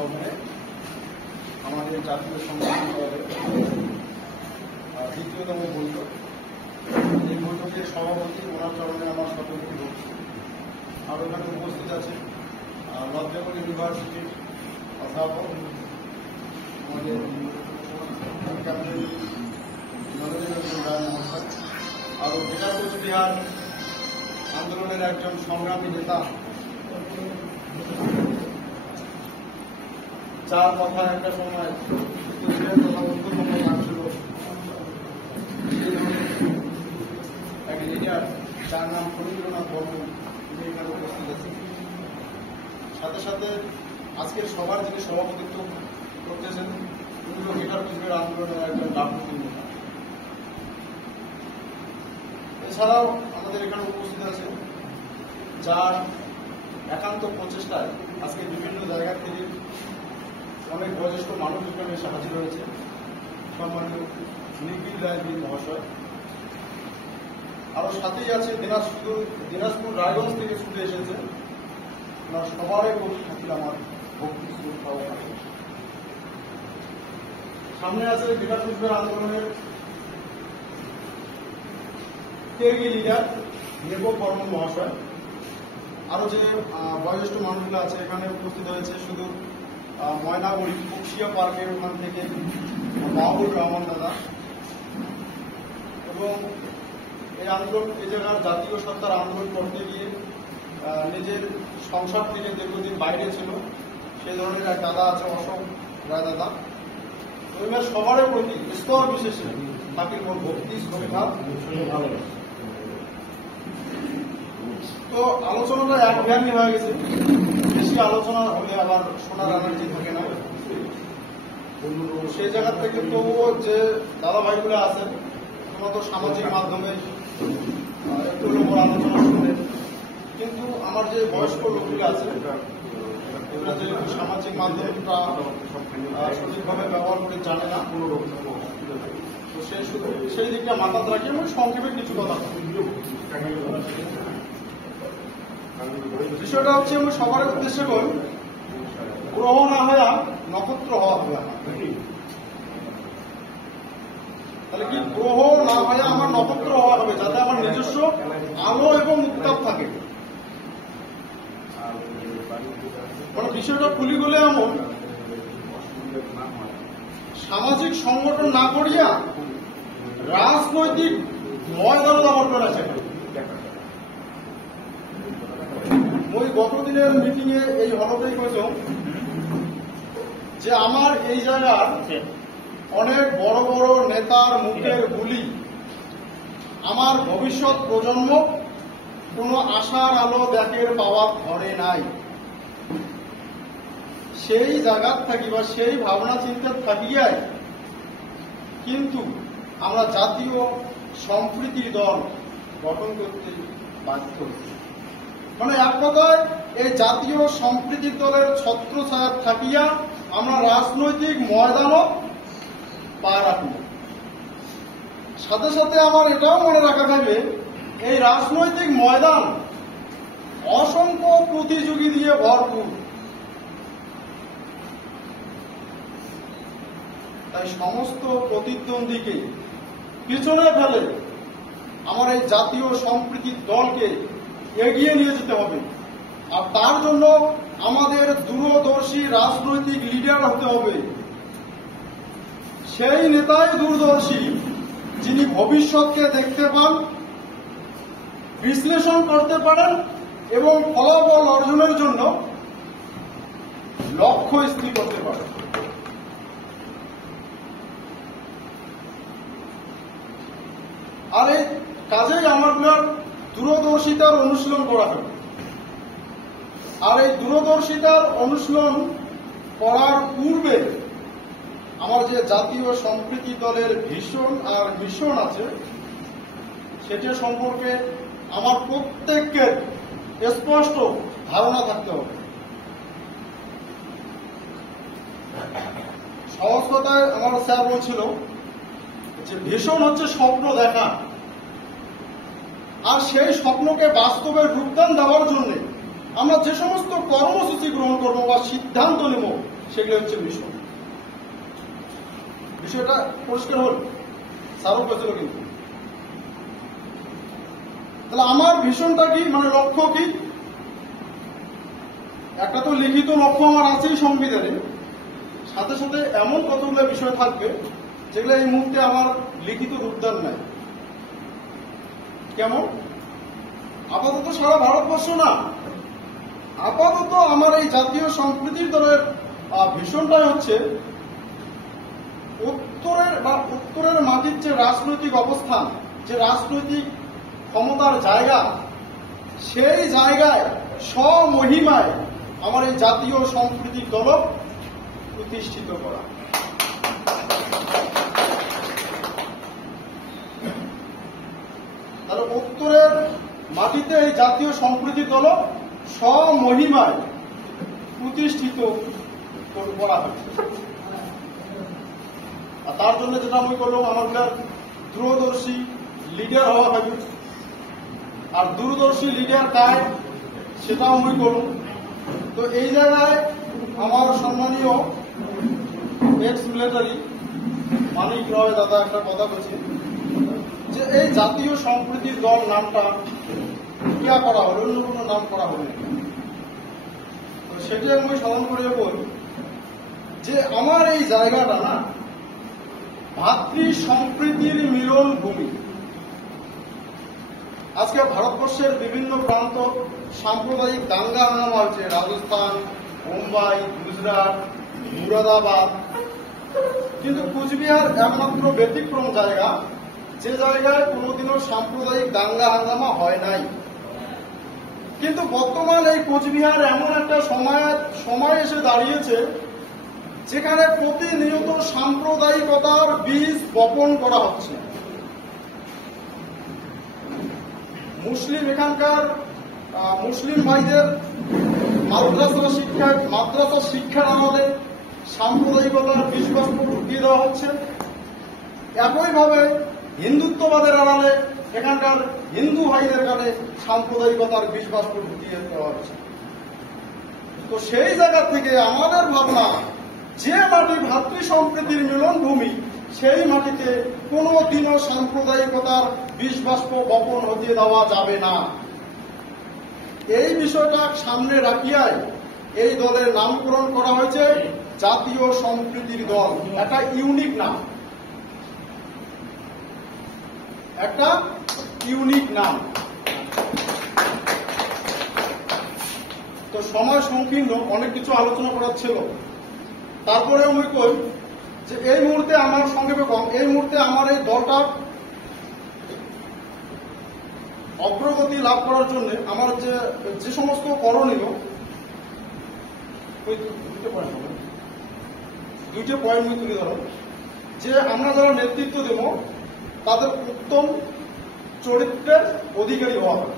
ভবনে আমাদের জাতীয় সংগ্রাম দলের দ্বিতীয়তম বৈঠক। এই বৈঠকের সভাপতি ওনার চরণে আমার সতর্কী বলছি। আর ওখানে উপস্থিত আছে লজ্জাপুর ইউনিভার্সিটির অধ্যাপক আমাদের ক্যাপ্টেন নরেন্দ্র রায় মহাশয়, আরও বেকার কোচবিহার আন্দোলনের একজন সংগ্রামী নেতা, যার কথা একটা সময় তথা অন্যতম নাম ছিল এক লিডার, যার নাম ফণীন্দ্রনাথ বর্মন, তিনি এখানে উপস্থিত আছেন। সাথে সাথে আজকের সবার যিনি সভাপতিত্ব করতেছেন তিনি বেকার কোচবিহার আন্দোলনের একজন ডাকপতি নেতা। এছাড়াও আমাদের এখানে উপস্থিত আছে যার একান্ত প্রচেষ্টায় আজকে বিভিন্ন জায়গা থেকে অনেক বয়োজ্যেষ্ঠ মানুষ এখানে এসে হাজির হয়েছে, সম্মানীয় নিখিল রায় মহাশয়। আরো সাথেই আছে দিনাজপুর রায়গঞ্জ থেকে ছুটে এসেছে, ওনার সবারই প্রতি থাকলে আমার ভক্তি শ্রদ্ধা ও ভালোবাসা। সামনে আছে বেকার কোচবিহার আন্দোলনের ত্যাগী লিডার নেপো বর্মন মহাশয়। আরো যে বয়োজ্যেষ্ঠ মানুষগুলো আছে এখানে উপস্থিত হয়েছে, শুধু ময়নাগুড়ি কুকশিয়া পার্কের ওখান থেকে মাহবুব রহমান দাদা, এবং এই আন্দোলন এই জায়গার জাতীয় সত্তার আন্দোলন করতে গিয়ে নিজের সংসার থেকে দীর্ঘদিন বাইরে ছিল সেই ধরনের এক দাদা আছে অশোক রায় দাদা। এবার সবার প্রতি স্তর বিশেষে তাকির মোর ভক্তি শ্রদ্ধা ভালোবাসা। তো আলোচনাটা একঘেয়েমি হয়ে গেছে, বেশি আলোচনা হলে আবার শোনার এনার্জি থাকে না। সেই জায়গা থেকে তবুও যে দাদা ভাইগুলো আছেন তোমরা তো সামাজিক মাধ্যমে একটু লোক আলোচনা শুনে, কিন্তু আমার যে বয়স্ক লোকগুলো আছে এগুলো যে সামাজিক মাধ্যমটা সঠিকভাবে ব্যবহার করে জানে না, তো সেই দিকটা মাথাতে রাখি আমি সংক্ষেপে কিছু কথা। বিষয়টা হচ্ছে আমি সবার উদ্দেশ্যে করি, গ্রহ না হয়ে নক্ষত্র হওয়া হবে। তাহলে কি গ্রহ না হয়ে আমার নক্ষত্র হওয়া হবে, যাতে আমার নিজস্ব আলো এবং উত্তাপ থাকে। মানে বিষয়টা খুলি বলে এমন সামাজিক সংগঠন না করিয়া রাজনৈতিক ময়দানে আমার আছে। ওই গতদিনের মিটিং এ এই হলতেই কইলাম যে আমার এই জায়গার অনেক বড় বড় নেতার মুখের বুলি আমার ভবিষ্যৎ প্রজন্ম কোনো আশার আলো দেখের পাওয়া ধরে নাই। সেই জায়গার থাকি বা সেই ভাবনা চিন্তা থাকিয়াই কিন্তু আমরা জাতীয় সম্প্রীতি দল গঠন করতে বাধ্য হচ্ছি। মানে এক কথায় এই জাতীয় সম্প্রীতি দলের ছত্রছায়া থাকিয়া আমরা রাজনৈতিক ময়দানও পা রাখব। সাথে সাথে আমার এটাও মনে রাখা থাকবে এই রাজনৈতিক ময়দান অসংখ্য প্রতিযোগী দিয়ে ভরপুর। তাই সমস্ত প্রতিদ্বন্দ্বীকে পিছনে ফেলে আমার এই জাতীয় সম্প্রীতি দলকে এগিয়ে নিয়ে যেতে হবে। আর তার জন্য আমাদের দূরদর্শী রাজনৈতিক লিডার হতে হবে। সেই নেতাই দূরদর্শী যিনি ভবিষ্যৎকে দেখতে পান, বিশ্লেষণ করতে পারেন এবং ফলাফল অর্জনের জন্য লক্ষ্য স্থির করতে পারেন। আর এই কাজেই আমার দূরদর্শিতার অনুশীলন করা হবে। আর এই দূরদর্শিতার অনুশীলন করার পূর্বে আমার যে জাতীয় সম্প্রীতি দলের ভিশন আর মিশন আছে সেটা সম্পর্কে আমার প্রত্যেককে স্পষ্ট ধারণা থাকতে হবে। সহজ কথায় আমার স্যার বলছিল যে ভিশন হচ্ছে স্বপ্ন দেখা, আর সেই স্বপ্নকে বাস্তবে রূপদান দেওয়ার জন্য আমরা যে সমস্ত কর্মসূচি গ্রহণ করবো বা সিদ্ধান্ত নেব সেগুলো হচ্ছে মিশন। বিষয়টা পরিষ্কার হল, স্মারক হয়েছিল কিন্তু। তাহলে আমার ভিশনটা কি, মানে লক্ষ্য কি? একটা তো লিখিত লক্ষ্য আমার আছেই সংবিধানে, সাথে সাথে এমন কতগুলো বিষয় থাকবে যেগুলো এই মুহূর্তে আমার লিখিত রূপদান নাই। কেমন? আপাতত সারা ভারতবর্ষ না, আপাতত আমার এই জাতীয় সম্প্রীতির দলের ভিশনটাই হচ্ছে উত্তরের মাটির যে রাজনৈতিক অবস্থান, যে রাজনৈতিক ক্ষমতার জায়গা, সেই জায়গায় স্বমহিমায় আমার এই জাতীয় সম্প্রীতির দল প্রতিষ্ঠিত করা। তাহলে উত্তরের মাটিতে এই জাতীয় সম্প্রীতির দল স্বমহিমায় প্রতিষ্ঠিত করা হচ্ছে। আর তার জন্য যেটা আমি করলাম, আমাদের দূরদর্শী লিডার হওয়া হবে। আর দূরদর্শী লিডার কায় সেটাও আমি করুন। তো এই জায়গায় আমার সম্মানীয় এক্স মিলিটারি মানিক রয় দাদা একটা কথা বলছি যে এই জাতীয় সম্প্রীতির দল নামটা ক্রিয়া করা হলো, অন্য কোনো নাম করা হলো। তো সেটাই আমি স্মরণ করে বলি যে আমার এই জায়গাটা না ভাতৃ সম্প্রীতির মিলন ভূমি। আজকে ভারতবর্ষের বিভিন্ন প্রান্ত সাম্প্রদায়িক দাঙ্গা হাঙ্গামা হচ্ছে, রাজস্থান, মুম্বাই, গুজরাট, মুরাদাবাদ। কিন্তু কুচবিহার একমাত্র ব্যতিক্রম জায়গা যে জায়গায় কোনোদিনও সাম্প্রদায়িক দাঙ্গা হাঙ্গামা হয় নাই। কিন্তু বর্তমান এই কোচবিহার এমন একটা সময় এসে দাঁড়িয়েছে যেখানে প্রতিনিয়ত সাম্প্রদায়িকতার বীজ বপন করা হচ্ছে। এখানকার মুসলিম ভাইদের মাদ্রাসা শিক্ষার আমাদের সাম্প্রদায়িকতার বীজবাষ্প ঢুকিয়ে দেওয়া হচ্ছে। একইভাবে হিন্দুত্ববাদের আড়ালে এখানকার হিন্দু ভাইদের কাছে সাম্প্রদায়িকতার বীজবাষ্প ঢুকিয়ে দেওয়া হচ্ছে। তো সেই জায়গা থেকে আমাদের ভাবনা, যে মাটি ভাতৃ সম্প্রীতির মিলন ভূমি, সেই মাটিতে কোনোদিনও সাম্প্রদায়িকতার বীজবাষ্প বপন হতে দেওয়া যাবে না। এই বিষয়টা সামনে রাখিয়াই এই দলের নামকরণ করা হয়েছে জাতীয় সম্প্রীতির দল। একটা ইউনিক নাম, একটা ইউনিক নাম। তো সময় সংকীর্ণ, অনেক কিছু আলোচনা করার ছিল। তারপরে আমি কই যে এই মুহূর্তে আমার সংক্ষেপে কম, এই মুহূর্তে আমার এই দলটা অগ্রগতি লাভ করার জন্য আমার যে সমস্ত করণীয়, দুইটা পয়েন্ট আমি তুলে ধরো যে আমরা যারা নেতৃত্ব দেব তাদের উত্তম চরিত্রের অধিকারী হওয়া হবে।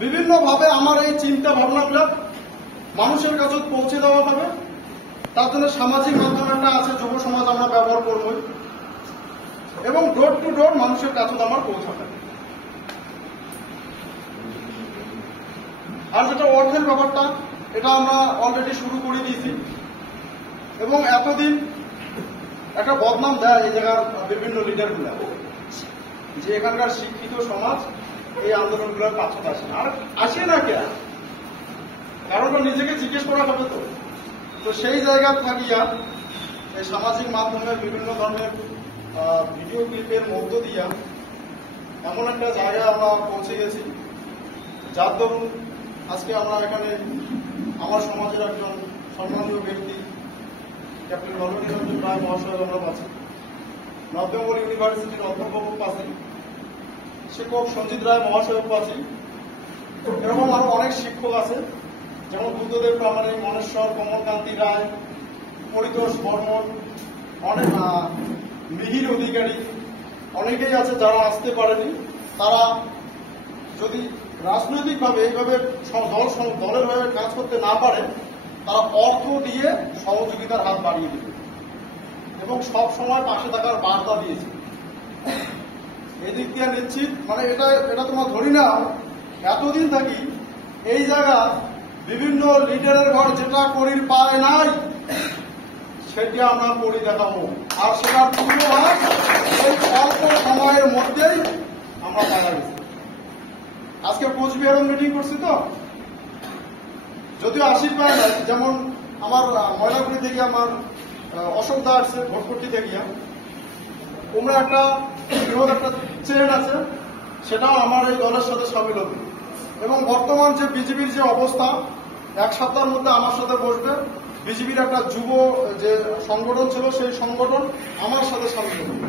বিভিন্নভাবে আমার এই চিন্তা ভাবনাগুলো মানুষের কাছে পৌঁছে দেওয়া হবে। তার জন্য সামাজিক মাধ্যম একটা আছে, যুব সমাজ আমরা ব্যবহার করব, এবং ডোর টু ডোর মানুষের কাছে আমার পৌঁছাবে। আর যেটা অর্থের ব্যাপারটা, এটা আমরা অলরেডি শুরু করে দিয়েছি। এবং এতদিন একটা বদনাম দেয় এই জায়গার বিভিন্ন লিডারগুলা যে এখানকার শিক্ষিত সমাজ এই আন্দোলনগুলোর পাশে আসে না। আর আসে না কে? কারণ নিজেকে জিজ্ঞেস করা হবে। তো সেই জায়গা থাকিয়া এই সামাজিক মাধ্যমের বিভিন্ন ধরনের ভিডিও ক্লিপের মধ্য দিয়া এমন একটা জায়গায় আমরা পৌঁছে গেছি, যার দরুন আজকে আমরা এখানে আমার সমাজের একজন সম্মানীয় ব্যক্তি ক্যাপ্টেন রণনীরঞ্জন রায় মহাশয় আমরা পাচ্ছি, নর্থ বেঙ্গল ইউনিভার্সিটির অধ্যাপক পাচ্ছি, শিক্ষক সঞ্জিত রায় মহাশয় পাচ্ছি। এরকম আরো অনেক শিক্ষক আছে, যেমন বুদ্ধদেব প্রামাণিক, মনেশ্বর, কমলকান্তি রায়, পরিতোষ বর্মন, অনেক মিহির অধিকারী, অনেকেই আছে যারা আসতে পারেনি। তারা যদি রাজনৈতিকভাবে এইভাবে দলের হয়ে কাজ করতে না পারে, তারা অর্থ দিয়ে সহযোগিতার হাত বাড়িয়ে দেবে এবং সব সময় পাশে থাকার বার্তা দিয়েছে। এদিক দিয়ে নিশ্চিত, মানে এটা তোমার ধরি না, এতদিন থাকি এই জায়গা বিভিন্ন লিডারের ঘর যেটা করির পায় নাই সেটি আমরা করি দেখাবো, আর সেটার পূর্বাভাস এই অল্প সময়ের মধ্যেই আমরা দেখা গেছি। আজকে কোচবিহারে মিটিং করছি তো, যদিও আশির পায় না, যেমন আমার ময়নাগুড়ি থেকে আমার অশোক দা আসছে ভোটপট্টি থেকে, তোমরা একটা বৃহৎ একটা চেন আছে, সেটাও আমার এই দলের সাথে সামিল হবে। এবং বর্তমান যে বিজেপির যে অবস্থা, এক সপ্তাহের মধ্যে আমার সাথে বসবে। বিজেপির একটা যুব যে সংগঠন ছিল, সেই সংগঠন আমার সাথে সামিল হবে,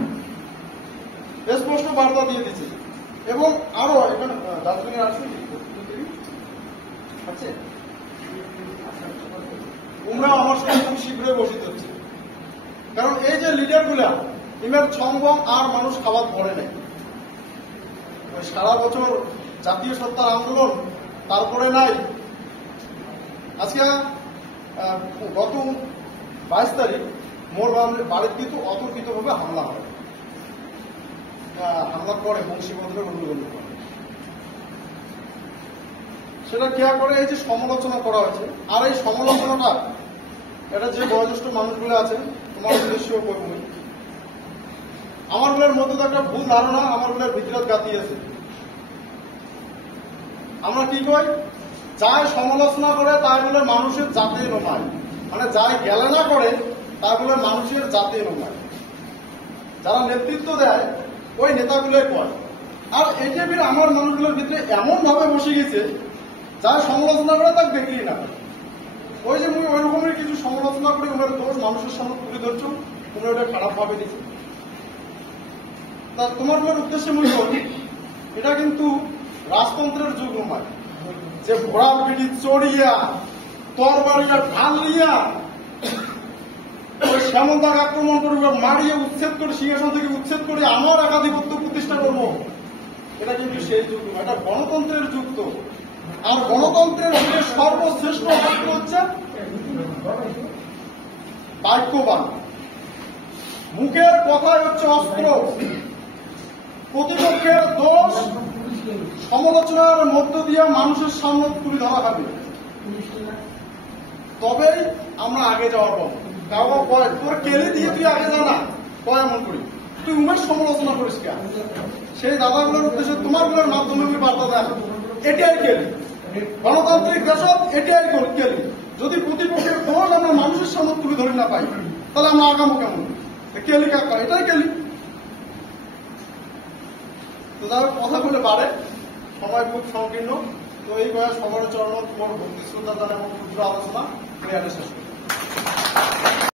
স্পষ্ট বার্তা দিয়ে দিচ্ছে। এবং আরো এখানে দার্জিলিং আছে, তোমরা আমার সাথে খুব শীঘ্রই বসিত হচ্ছে। কারণ এই যে লিডার গুলা ইমের সম্ভব আর মানুষ খাবার পড়ে নেই। সারা বছর জাতীয় সত্তার আন্দোলন, তারপরে নাই। আজকে গত 22 তারিখ মোর বাড়ির কিন্তু অতর্কিতভাবে হামলা হয়, হামলার পরে বংশীবন্ধের অনুগমন করে। সেটা কেয়া করে এই যে সমালোচনা করা হয়েছে, আর এই সমালোচনাটা এটা যে বয়োজ্যেষ্ঠ মানুষগুলো আছে, তোমার উদ্দেশ্যও করবো। আমার গুলোর মধ্যে তো একটা ভুল ধারণা আমার গুলোর ভিতরে গাতিয়েছে। আমরা কি কই, যাই সমালোচনা করে তাই বলে মানুষের জাতি নমায়, মানে যাই গেলেনা করে তাই বলে মানুষের জাতি নমায়। যারা নেতৃত্ব দেয় ওই নেতাগুলোই কয়। আর এজেপির আমার মানুষগুলোর ভিতরে এমন ভাবে বসে গেছে, যারা সমালোচনা করে তাকে দেখি না। ওই যে মুই ওই রকমের কিছু সমালোচনা করি, ওনার দোষ মানুষের সামনে তুলে ধরছ, তোমরা ওটা খারাপ ভাবে দিচ্ছ। তা তোমার উদ্দেশ্যে মনে করি এটা কিন্তু রাজতন্ত্রের যুগ নয়, যে ঘোড়ার পিঠি চড়িয়া তরবারিয়া ঢাল নিয়া ওই শ্যামলদাগ আক্রমণ করবে, মারিয়ে উচ্ছেদ করে সিংহাসন থেকে উচ্ছেদ করে আমার একাধিপত্য প্রতিষ্ঠা করবো, এটা কিন্তু সেই যুগ নয়, এটা গণতন্ত্রের যুগ। তো আর গণতন্ত্রের যে সর্বশ্রেষ্ঠ বাক্য হচ্ছে বাক্যবান। মুখের কথাই হচ্ছে অস্ত্র। প্রতিপক্ষের দোষ সমালোচনার মধ্য দিয়ে মানুষের সামনে তুলে ধরা হবে, তবেই আমরা আগে যাওয়ার পাবো। কারণ কয় তোর কেলি দিয়ে তুই আগে যা না, কয় এমন করি তুই উমের সমালোচনা করিস কেন? সেই দাদাগুলোর উদ্দেশ্যে তোমার গুলোর মাধ্যমে বার্তা দেয়, এটাই কেলি গণতান্ত্রিক দেশ, এটাই কেলি। যদি প্রতিপক্ষের দোষ আমরা মানুষের সামনে তুলে ধরে না পাই, তাহলে আমরা আগামো কেমন? কেলি কাকা, এটাই কেলি। তো তাদের কথা বলে বাড়ে, সময় খুব সংকীর্ণ। তো এই বয়স সবার চরণ তোমার ভক্তি শ্রদ্ধা দ্বারা এবং ক্ষুদ্র আলোচনা শেষ করি।